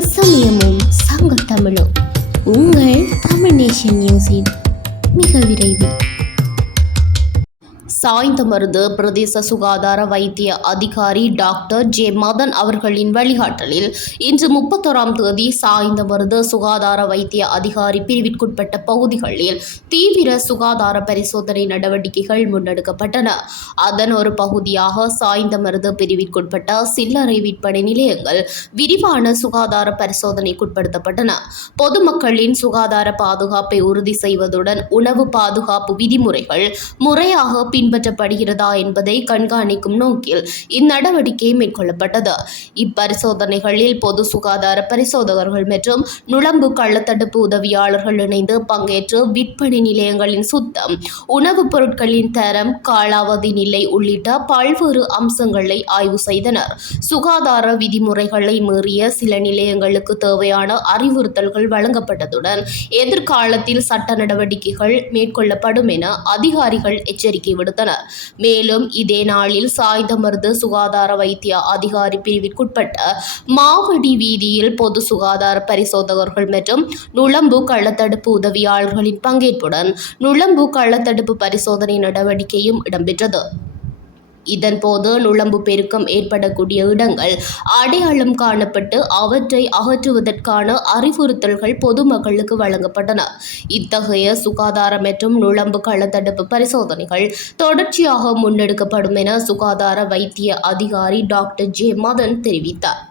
சமயமும் சங்க தமிழும் உங்கள் தமிழ் நேஷன் மியூசியம் மிக விரைவில். சாய்ந்தமருது பிரதேச சுகாதார வைத்திய அதிகாரி டாக்டர் ஜே மதன் அவர்களின் வழிகாட்டலில் இன்று முப்பத்தோராம் தேதி சாய்ந்தமருது சுகாதார வைத்திய அதிகாரி பிரிவிற்குட்பட்ட பகுதிகளில் தீவிர சுகாதார பரிசோதனை நடவடிக்கைகள் முன்னெடுக்கப்பட்டன. அதன் ஒரு பகுதியாக சாய்ந்தமருது பிரிவிற்குட்பட்ட சில்லறை விற்பனை நிலையங்கள் விரிவான சுகாதார பரிசோதனைக்குட்படுத்தப்பட்டன. பொதுமக்களின் சுகாதார பாதுகாப்பை உறுதி செய்வதுடன் உணவு பாதுகாப்பு விதிமுறைகள் முறையாக பின்பற்றப்படுகிறதா என்பதை கண்காணிக்கும் நோக்கில் இந்நடவடிக்கை மேற்கொள்ளப்பட்டது. இப்பரிசோதனைகளில் பொது சுகாதார பரிசோதகர்கள் மற்றும் நுழம்பு கள்ளத்தடுப்பு உதவியாளர்கள் இணைந்து பங்கேற்று விற்பனை நிலையங்களின் சுத்தம் உணவுப் பொருட்களின் தரம் காலாவதி நிலை உள்ளிட்ட பல்வேறு அம்சங்களை ஆய்வு செய்தனர். சுகாதார விதிமுறைகளை மீறிய சில நிலையங்களுக்கு தேவையான அறிவுறுத்தல்கள் வழங்கப்பட்டதுடன் எதிர்காலத்தில் சட்ட நடவடிக்கைகள் மேற்கொள்ளப்படும் என அதிகாரிகள் எச்சரிக்கை விடுத்தனர். மேலும் இதே நாளில் சாய்ந்தமருது சுகாதார வைத்திய அதிகாரி பிரிவிற்குட்பட்ட மாவடி வீதியில் பொது சுகாதார பரிசோதகர்கள் மற்றும் நுளம்பு கள்ளத்தடுப்பு உதவியாளர்களின் பங்கேற்புடன் நுளம்பு கள்ளத்தடுப்பு பரிசோதனை நடவடிக்கையும் இடம்பெற்றது. இதன்போது நுழம்பு பெருக்கம் ஏற்படக்கூடிய இடங்கள் அடையாளம் காணப்பட்டு அவற்றை அகற்றுவதற்கான அறிவுறுத்தல்கள் பொதுமக்களுக்கு வழங்கப்பட்டன. இத்தகைய சுகாதார மற்றும் நுழம்பு கள்ளத்தடுப்பு பரிசோதனைகள் தொடர்ச்சியாக முன்னெடுக்கப்படும் என சுகாதார வைத்திய அதிகாரி டாக்டர் ஜே மதன் தெரிவித்தார்.